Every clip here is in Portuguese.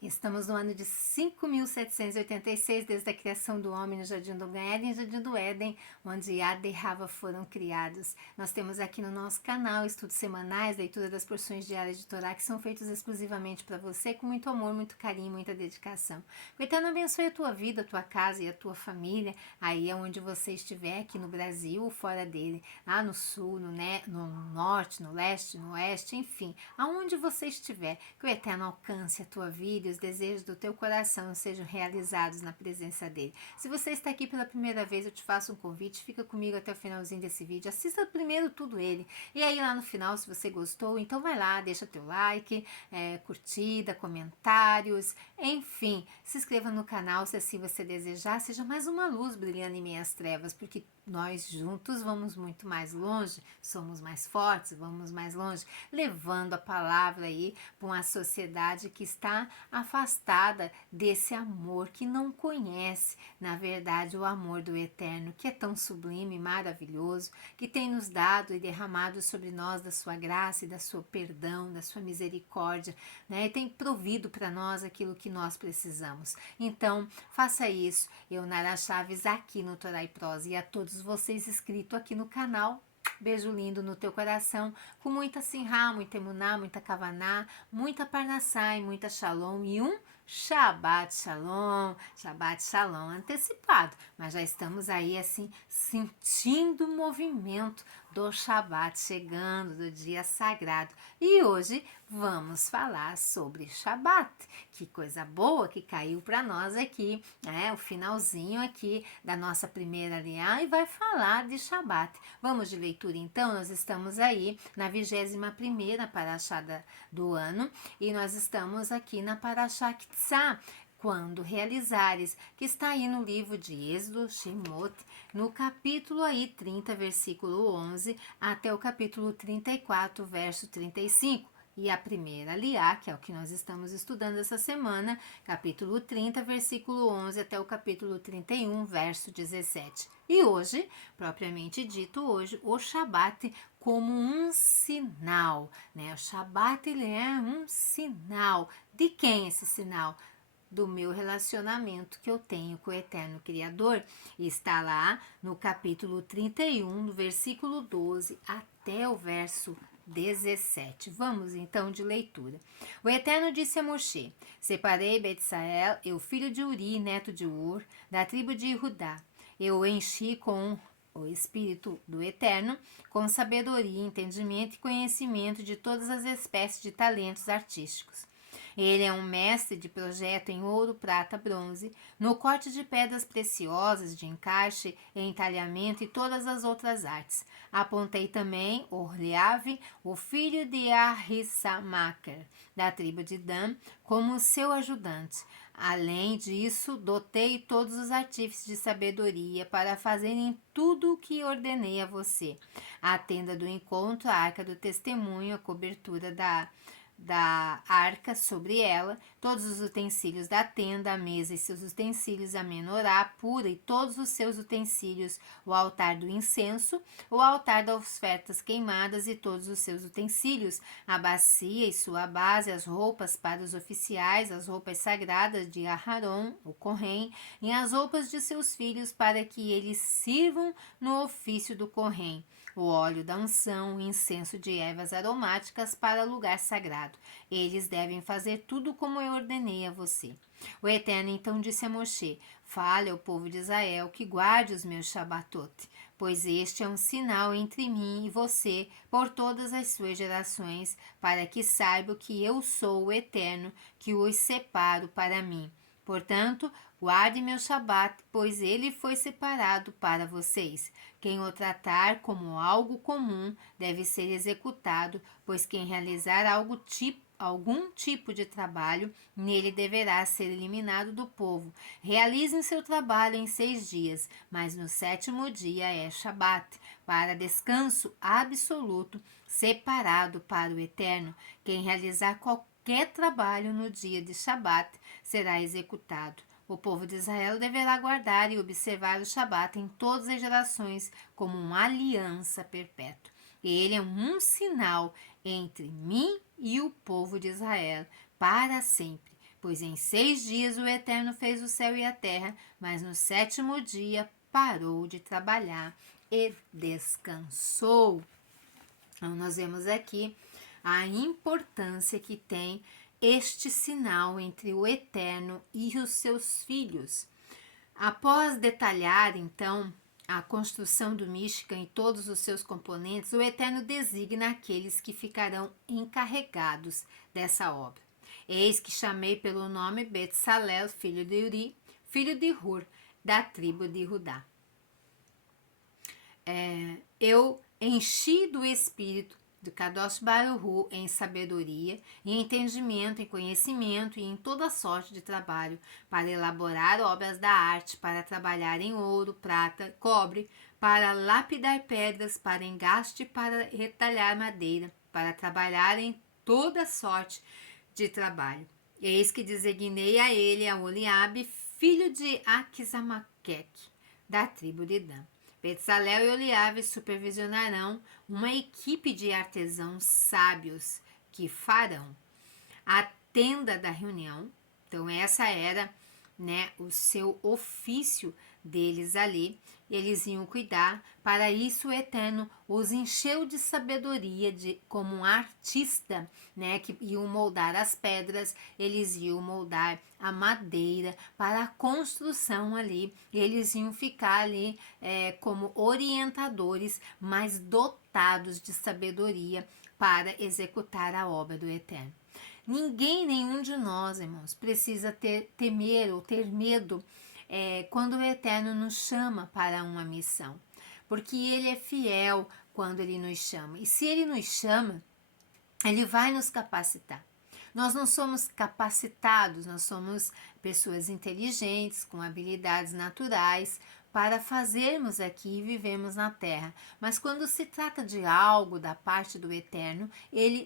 Estamos no ano de 5.786, desde a criação do homem no Jardim do Éden e Jardim do Éden, onde Adão e Rava foram criados. Nós temos aqui no nosso canal estudos semanais, leitura das porções diárias de Torá, que são feitos exclusivamente para você, com muito amor, muito carinho, muita dedicação. Que o Eterno abençoe a tua vida, a tua casa e a tua família, aí onde você estiver, aqui no Brasil ou fora dele, lá no sul, no norte, no leste, no oeste, enfim, aonde você estiver, que o Eterno alcance a tua vida e os desejos do teu coração sejam realizados na presença dele. Se você está aqui pela primeira vez, eu te faço um convite, fica comigo até o finalzinho desse vídeo, assista primeiro tudo ele, e aí lá no final, se você gostou, então vai lá, deixa teu like, curtida, comentários, enfim, se inscreva no canal se assim você desejar, seja mais uma luz brilhando em meias trevas, porque nós juntos vamos muito mais longe, somos mais fortes, vamos mais longe, levando a palavra aí para uma sociedade que está afastada desse amor, que não conhece, na verdade, o amor do Eterno, que é tão sublime e maravilhoso, que tem nos dado e derramado sobre nós da sua graça e da sua perdão, da sua misericórdia, né? E tem provido para nós aquilo que nós precisamos. Então, faça isso. Eu, Nara Chaves, aqui no Torá e Prosa, e a todos vocês inscritos aqui no canal. Beijo lindo no teu coração, com muita sinhá, muita emuná, muita kavaná, muita parnassá e muita shalom e um Shabbat Shalom antecipado, mas já estamos aí assim sentindo o movimento do Shabbat chegando, do dia sagrado. E hoje vamos falar sobre Shabbat. Que coisa boa que caiu para nós aqui, né? O finalzinho aqui da nossa primeira aliança e vai falar de Shabbat. Vamos de leitura então, nós estamos aí na 21ª paraxá do ano e nós estamos aqui na paraxá Kitzá, quando realizares, que está aí no livro de Êxodo, Shemot, no capítulo aí 30, versículo 11, até o capítulo 34, verso 35. E a primeira aliá, que é o que nós estamos estudando essa semana, capítulo 30, versículo 11, até o capítulo 31, verso 17. E hoje, propriamente dito hoje, o Shabat como um sinal, né? O Shabat, ele é um sinal. De quem esse sinal? Do meu relacionamento que eu tenho com o Eterno Criador. Está lá no capítulo 31, do versículo 12 até o verso 17. Vamos então de leitura. O Eterno disse a Moshe: Separei Betsael, eu filho de Uri, neto de Ur, da tribo de Judá. Eu o enchi com o Espírito do Eterno, com sabedoria, entendimento e conhecimento de todas as espécies de talentos artísticos. Ele é um mestre de projeto em ouro, prata, bronze, no corte de pedras preciosas, de encaixe, entalhamento e todas as outras artes. Apontei também Orleave, o filho de Ahisamaker, da tribo de Dan, como seu ajudante. Além disso, dotei todos os artífices de sabedoria para fazerem tudo o que ordenei a você. A tenda do encontro, a arca do testemunho, a cobertura da arca sobre ela, todos os utensílios da tenda, a mesa e seus utensílios, a menorá pura e todos os seus utensílios, o altar do incenso, o altar das ofertas queimadas e todos os seus utensílios, a bacia e sua base, as roupas para os oficiais, as roupas sagradas de Aharon, o Corém, e as roupas de seus filhos para que eles sirvam no ofício do Corém, o óleo da unção, o incenso de ervas aromáticas para o lugar sagrado. Eles devem fazer tudo como eu ordenei a você. O Eterno então disse a Moshe: Fale ao povo de Israel que guarde os meus Shabbatot, pois este é um sinal entre mim e você por todas as suas gerações, para que saibam que eu sou o Eterno, que os separo para mim. Portanto, Guarde meu Shabat, pois ele foi separado para vocês. Quem o tratar como algo comum deve ser executado, pois quem realizar algum tipo de trabalho, nele deverá ser eliminado do povo. Realizem seu trabalho em 6 dias, mas no 7º dia é Shabat, para descanso absoluto, separado para o Eterno. Quem realizar qualquer trabalho no dia de Shabat será executado. O povo de Israel deverá guardar e observar o Shabat em todas as gerações como uma aliança perpétua. Ele é um sinal entre mim e o povo de Israel para sempre. Pois em 6 dias o Eterno fez o céu e a terra, mas no 7º dia parou de trabalhar e descansou. Então, nós vemos aqui a importância que tem este sinal entre o Eterno e os seus filhos. Após detalhar, então, a construção do Mishkan e todos os seus componentes, o Eterno designa aqueles que ficarão encarregados dessa obra. Eis que chamei pelo nome Betsalel, filho de Uri, filho de Hur, da tribo de Judá. Eu enchi do Espírito do Kadosh Baruhu em sabedoria, em entendimento, em conhecimento e em toda sorte de trabalho, para elaborar obras da arte, para trabalhar em ouro, prata, cobre, para lapidar pedras, para engaste, para retalhar madeira, para trabalhar em toda sorte de trabalho. Eis que designei a ele a Oliabe, filho de Aquisamaqueque, da tribo de Dan. Betsalel e Oliabe supervisionarão uma equipe de artesãos sábios que farão a tenda da reunião. Então essa era, o seu ofício deles ali. Eles iam cuidar. Para isso o Eterno os encheu de sabedoria, como um artista, que iam moldar as pedras, eles iam moldar a madeira para a construção ali. Eles iam ficar ali como orientadores, mas dotados de sabedoria para executar a obra do Eterno. Ninguém, nenhum de nós, irmãos, precisa temer ou ter medo quando o Eterno nos chama para uma missão, porque Ele é fiel quando Ele nos chama. E se Ele nos chama, Ele vai nos capacitar. Nós não somos capacitados, nós somos pessoas inteligentes, com habilidades naturais, para fazermos aqui e vivemos na terra. Mas quando se trata de algo da parte do Eterno,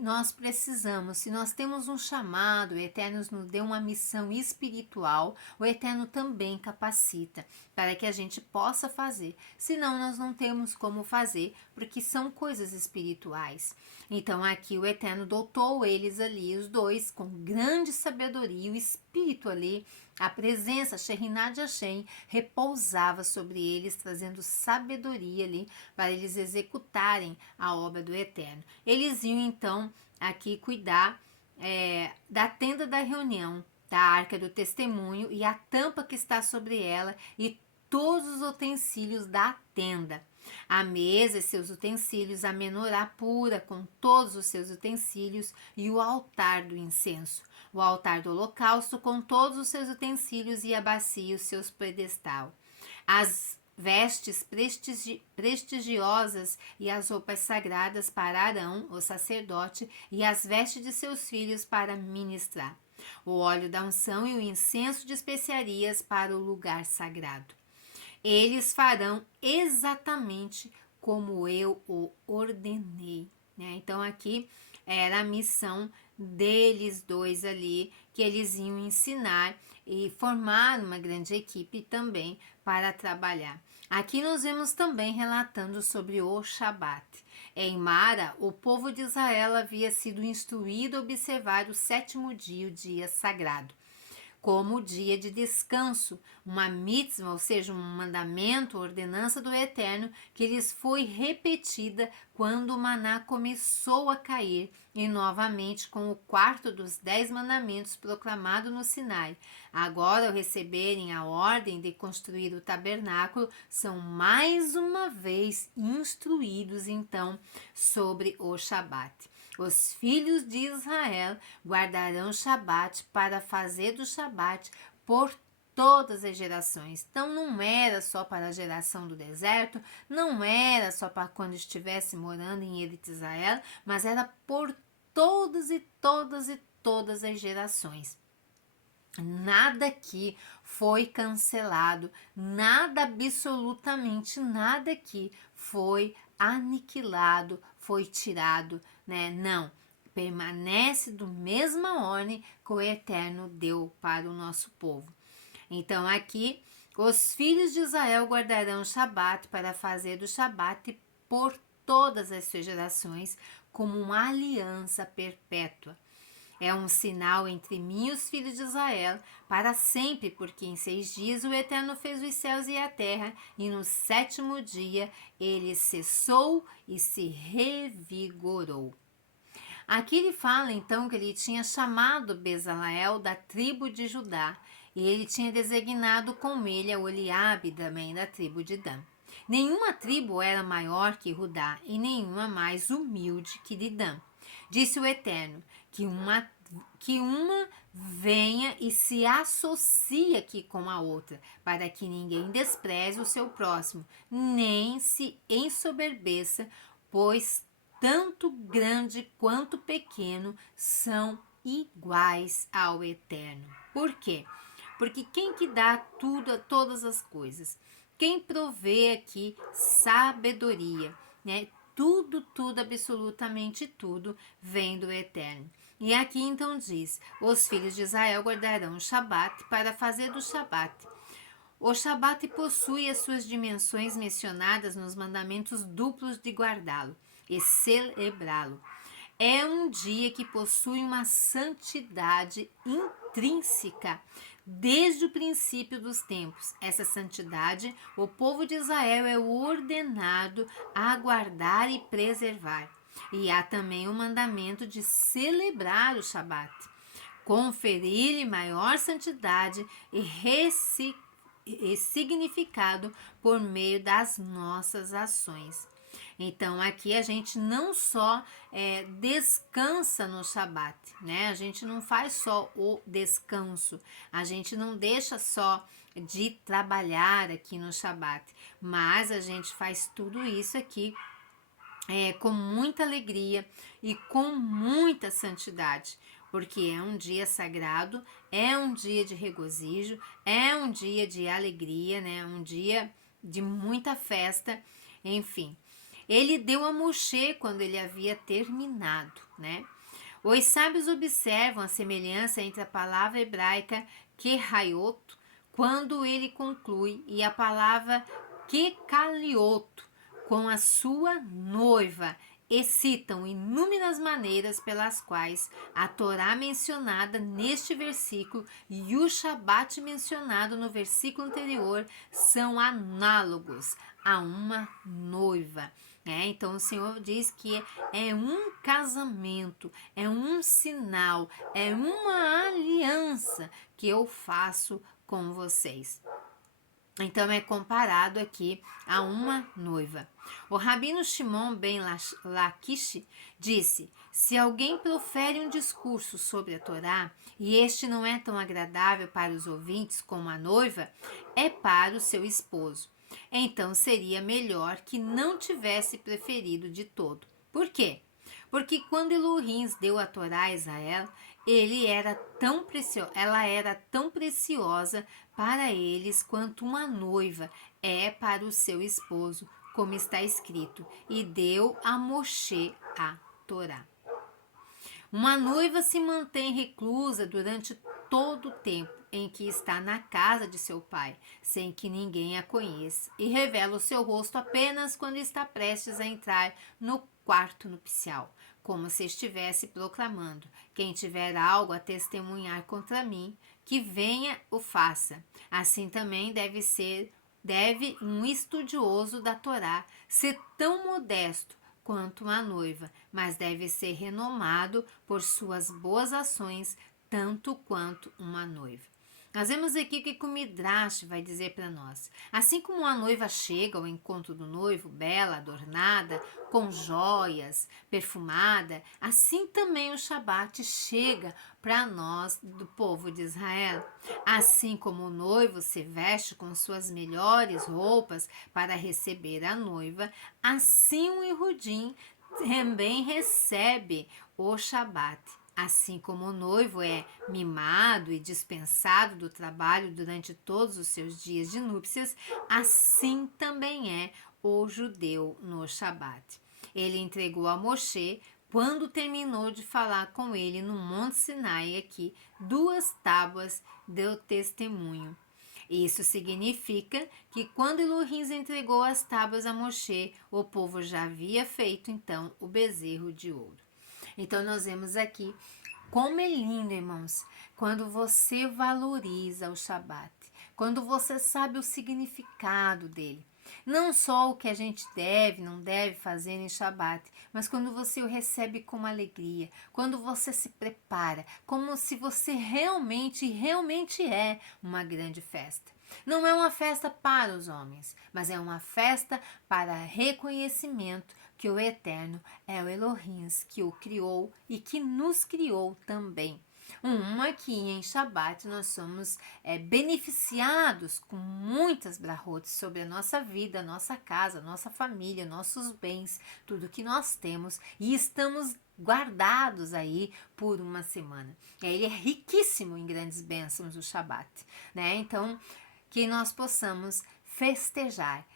nós precisamos, se nós temos um chamado, o Eterno nos deu uma missão espiritual, o Eterno também capacita para que a gente possa fazer. Senão nós não temos como fazer, porque são coisas espirituais. Então aqui o Eterno dotou eles ali, os dois, com grande sabedoria, o Espírito ali, a presença, Shekhinah de Hashem, repousava sobre eles, trazendo sabedoria ali para eles executarem a obra do Eterno. Eles iam então aqui cuidar da tenda da reunião, da arca do testemunho e a tampa que está sobre ela e todos os utensílios da tenda. A mesa e seus utensílios, a menorá pura com todos os seus utensílios e o altar do incenso, o altar do holocausto com todos os seus utensílios e a bacia e os seus pedestal, as vestes prestigiosas e as roupas sagradas para Arão, o sacerdote, e as vestes de seus filhos para ministrar, o óleo da unção e o incenso de especiarias para o lugar sagrado. Eles farão exatamente como eu o ordenei. Então aqui era a missão deles dois ali, que eles iam ensinar e formar uma grande equipe também para trabalhar. Aqui nós vemos também relatando sobre o Shabat. Em Mara, o povo de Israel havia sido instruído a observar o 7º dia, o dia sagrado, como dia de descanso, uma mitzvah, ou seja, um mandamento, ordenança do Eterno, que lhes foi repetida quando o maná começou a cair, e novamente com o 4º dos 10 mandamentos proclamado no Sinai. Agora, ao receberem a ordem de construir o tabernáculo, são mais uma vez instruídos, então, sobre o Shabat. Os filhos de Israel guardarão o Shabat para fazer do Shabat por todas as gerações. Então não era só para a geração do deserto, não era só para quando estivesse morando em Eretz Israel, mas era por todas e todas e todas as gerações. Nada aqui foi cancelado, nada, absolutamente nada aqui foi aniquilado, foi tirado, né? Não, permanece do mesma ordem que o Eterno deu para o nosso povo. Então aqui, os filhos de Israel guardarão o Shabat para fazer do Shabat por todas as suas gerações como uma aliança perpétua. É um sinal entre mim e os filhos de Israel para sempre, porque em 6 dias o Eterno fez os céus e a terra, e no 7º dia ele cessou e se revigorou. Aqui ele fala então que ele tinha chamado Bezaleel da tribo de Judá, e ele tinha designado com ele a Oliabe também da tribo de Dan. Nenhuma tribo era maior que Judá, e nenhuma mais humilde que de Dan. Disse o Eterno, que uma venha e se associe aqui com a outra, para que ninguém despreze o seu próximo, nem se ensoberbeça, pois tanto grande quanto pequeno são iguais ao Eterno. Por quê? Porque quem que dá tudo, todas as coisas? Quem provê aqui sabedoria, né? Tudo, absolutamente tudo vem do Eterno. E aqui então diz, os filhos de Israel guardarão o Shabat para fazer do Shabat. O Shabat possui as suas dimensões mencionadas nos mandamentos duplos de guardá-lo e celebrá-lo. É um dia que possui uma santidade intrínseca desde o princípio dos tempos. Essa santidade, o povo de Israel é ordenado a guardar e preservar. E há também o mandamento de celebrar o Shabat, conferir-lhe maior santidade e significado por meio das nossas ações. Então aqui a gente não só descansa no Shabat, né? A gente não faz só o descanso, a gente não deixa só de trabalhar aqui no Shabat, mas a gente faz tudo isso aqui com muita alegria e com muita santidade, porque é um dia sagrado, é um dia de regozijo, é um dia de alegria, né? Um dia de muita festa, enfim. Ele deu a Moshe quando ele havia terminado, né? Os sábios observam a semelhança entre a palavra hebraica Kehayot, quando ele conclui, e a palavra Kekalioto, com a sua noiva, e citam inúmeras maneiras pelas quais a Torá mencionada neste versículo e o Shabat mencionado no versículo anterior são análogos a uma noiva. Então o Senhor diz que é um casamento, é um sinal, é uma aliança que eu faço com vocês. Então é comparado aqui a uma noiva. O rabino Shimon ben Lakish disse: se alguém profere um discurso sobre a Torá e este não é tão agradável para os ouvintes como a noiva, é para o seu esposo. Então seria melhor que não tivesse preferido de todo. Por quê? Porque quando Elohim deu a Torá a Israel, ela era tão preciosa para eles quanto uma noiva é para o seu esposo, como está escrito, e deu a Moshe a Torá. Uma noiva se mantém reclusa durante todo o tempo em que está na casa de seu pai, sem que ninguém a conheça, e revela o seu rosto apenas quando está prestes a entrar no quarto nupcial, como se estivesse proclamando: quem tiver algo a testemunhar contra mim, que venha o faça. Assim também deve um estudioso da Torá ser tão modesto quanto uma noiva, mas deve ser renomado por suas boas ações, tanto quanto uma noiva. Nós vemos aqui o que o Midrash vai dizer para nós. Assim como a noiva chega ao encontro do noivo, bela, adornada, com joias, perfumada, assim também o Shabat chega para nós do povo de Israel. Assim como o noivo se veste com suas melhores roupas para receber a noiva, assim o Ihudim também recebe o Shabat. Assim como o noivo é mimado e dispensado do trabalho durante todos os seus dias de núpcias, assim também é o judeu no Shabat. Ele entregou a Moshe, quando terminou de falar com ele no Monte Sinai aqui, 2 tábuas do testemunho. Isso significa que quando Elohim entregou as tábuas a Moshe, o povo já havia feito então o bezerro de ouro. Então nós vemos aqui como é lindo, irmãos, quando você valoriza o Shabat, quando você sabe o significado dele. Não só o que a gente deve, não deve fazer em Shabat, mas quando você o recebe com alegria, quando você se prepara, como se você realmente é uma grande festa. Não é uma festa para os homens, mas é uma festa para reconhecimento que o Eterno é o Elohim que o criou e que nos criou também. Aqui em Shabat nós somos beneficiados com muitas brahot sobre a nossa vida, nossa casa, nossa família, nossos bens, tudo que nós temos e estamos guardados aí por uma semana. Ele é riquíssimo em grandes bênçãos o Shabat, né? Então, que nós possamos festejar,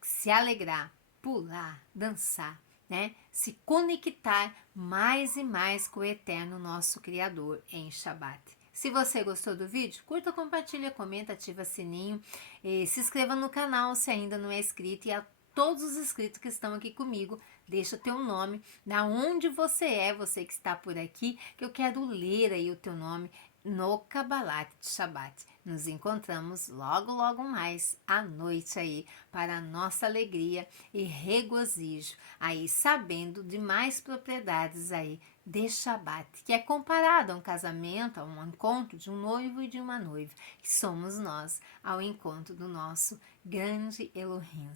se alegrar, pular, dançar, né? Se conectar mais e mais com o Eterno, nosso Criador, em Shabat. Se você gostou do vídeo, curta, compartilha, comenta, ativa sininho, e se inscreva no canal se ainda não é inscrito, e a todos os inscritos que estão aqui comigo, deixa o teu nome, da onde você é, você que está por aqui, que eu quero ler aí o teu nome no Kabbalat de Shabbat. Nos encontramos logo mais à noite aí, para a nossa alegria e regozijo, aí sabendo de mais propriedades aí de Shabbat, que é comparado a um casamento, a um encontro de um noivo e de uma noiva, que somos nós ao encontro do nosso grande Elohim.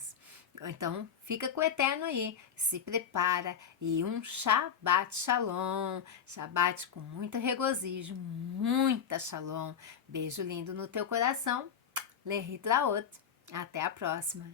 Então, fica com o Eterno aí, se prepara e um Shabbat Shalom, Shabbat com muita regozijo, muita Shalom. Beijo lindo no teu coração, Lehitraot, até a próxima.